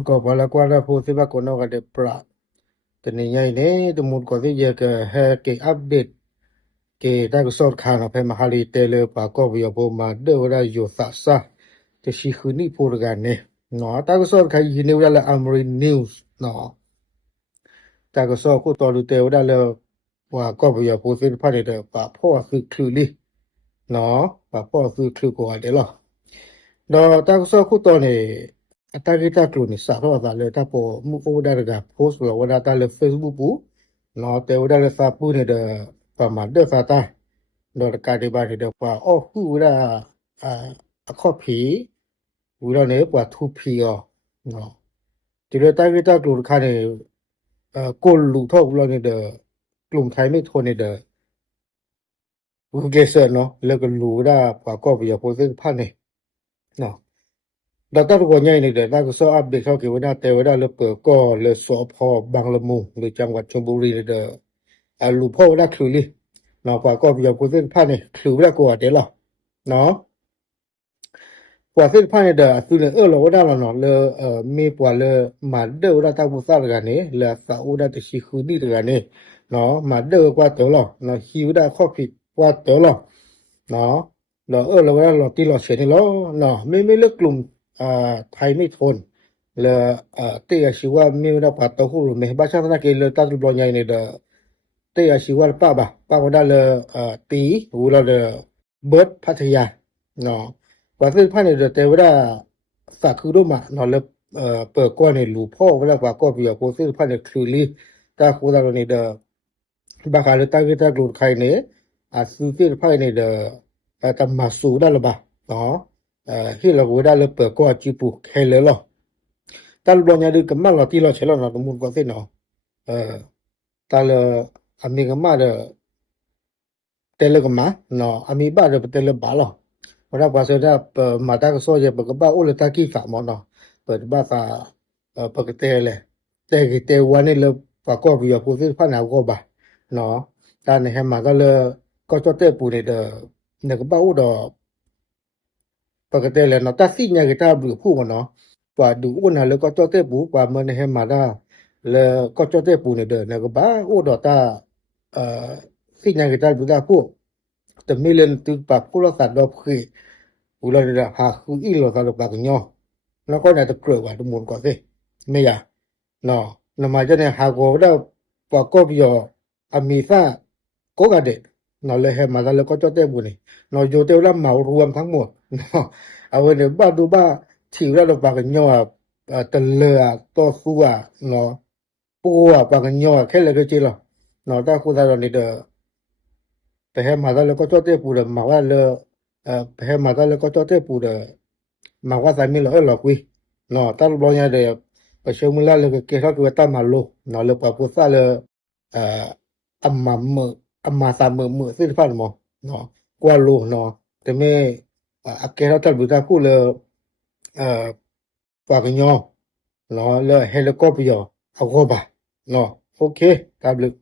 mut ko bala kwara pho siba kono ka de pra tene nyai ne to mut ko se ye ke ha ke update ke ta ko sort khana phe mahali tele pa ko bi bo ma de wala yo sa te shi khuni pho ga ne no ta ko sort khai yi ne wala amri news no ta ko sort ko to lu te wala le wa ko bi bo se pha de pa pho su khlu li no pa pho su khlu ko de lo no ta ko sort ko to ne atagita klo ni sa ro da le ta po mu ko da ga post lo wala ta le Facebook pu no te wala le sa pu ne de pa ma de sa ta no ka de ba de pa o hu da a kho phi wu lo ne pa thu phi yo no ti le atagita klo kha ne ko lu tho lo ne de กลุ่มไทยไม่ทนne de wu ge se no le ko lu da pa ko bi yo po se pha ne noดาตาตัวใหญ่นี่เด้อก็สอบอัปเดตเข้าเกี่ยวกับแต่ว่าเลยเปิดก็เลยสพบางละมุงหรือจังหวัดชลบุรีเด้อลูกพ่อได้คือลิเนาะกว่าก็เดี๋ยวกูเส้นผ่านนี่คือว่ากูเด้อล่ะเนาะกว่าเส้นผ่านนี่เด้อคือเราว่าได้แล้วเนาะเลยมีกว่าเลยมาเด้อว่าตาผู้สาวกันนี่แล้วสาวได้ที่คือนี่กันนี่เนาะมาเด้อกว่าตัวล่ะเนาะฮิวได้ข้อผิดกว่าตัวล่ะเนาะแล้วเราว่าเราที่เราเสียนี่ล่ะเนาะไม่เลิกกลุ่มไทยไม่ทนและเตะชีวะมีระปาตะหูเมบาชาตนะเกลตัดบลอใหญ่นี่เดเตะชีวะป้าบ่ได้เลยตีหูเราเดเบิร์ดพัทยาเนาะว่าซึ่งภายในเดแต่ว่าสักคือรู้มาเนาะแล้วเปิดก้อนในลูพ่อเวลากว่าก็เปียโพซึ่งภายในคือลีตาคูดานี่เดบาคาเลตาเกตากลูดไข่เนี่ยซึ่งภายในเดตมาสูได้ละบ่เนาะที่เราได้เลยเปิดก็จีปูแค่เลยล่ะตาลบลอเนี่ยดึกมาเราที่เราใช้เราตมุนก็สิเนาะตาลอเมริกามาเดเตเลกมาเนาะอเมริกาเดเตเลบาล่ะว่าว่าซะได้มาตาก็ซอเยบก็บ้าโอเลตากีฝามเนาะเปิดบ้าตาปกติเลยแต่กิเตวันนี้เลยปะก็อยู่ผู้สิพานาก็บ่เนาะตาเนี่ยมาก็เลยก็จะเตปูเนี่ยเนี่ยก็บ้าโอดปกติแล้วเนาะตัดสินเนี่ยก็ตาบลูผู้เนาะกว่าดูอ้วนแล้วก็จะเตปูกว่ามันให้มาได้แล้วก็จะเตปูเนี่ยเนี่ยก็บ้าโอดตาสินเนี่ยก็ตาบลูได้ผู้แต่มีเล่นตึกปรับผู้รักษาดอกคืออุลาเนี่ยหาคืออีหลอตาปากเนาะแล้วก็เนี่ยตะเกลือว่าทุกมุนก็สิไม่อยากเนาะนำมาจะเนี่ยหาก็ได้ปากก็อยู่อเมริกาก็กะเดเนาะเลยให้มาแล้วก็จะเตปูนี่เนาะอยู่เตละเหมารวมทั้งหมดเนาะเอาไว้เนี่ยบ้าดูบ้าที่เราปากเนาะตะเลอต่อสู้อ่ะเนาะปัวปากเนาะแค่เลยก็จิล่ะเนาะตาคูดานี่เด้อแต่ให้มาแล้วก็จะเตปูเด้มาว่าเลยให้มาแล้วก็จะเตปูเด้มาว่าสามีเราหรอกวิเนาะตาบลอเนี่ยเด้ไปเชื่อมือละเลยก็เกทักว่าตามาโลเนาะเลยปะพุซาเลยอัมมาสามมือสิฟันหมอเนาะกว่าโลเนาะแต่ไม่เกทักบุตาคู่เลยปากเนาะเนาะเลยเฮลิคอปเตอร์เอาก็บ่เนาะโอเคตาบลึก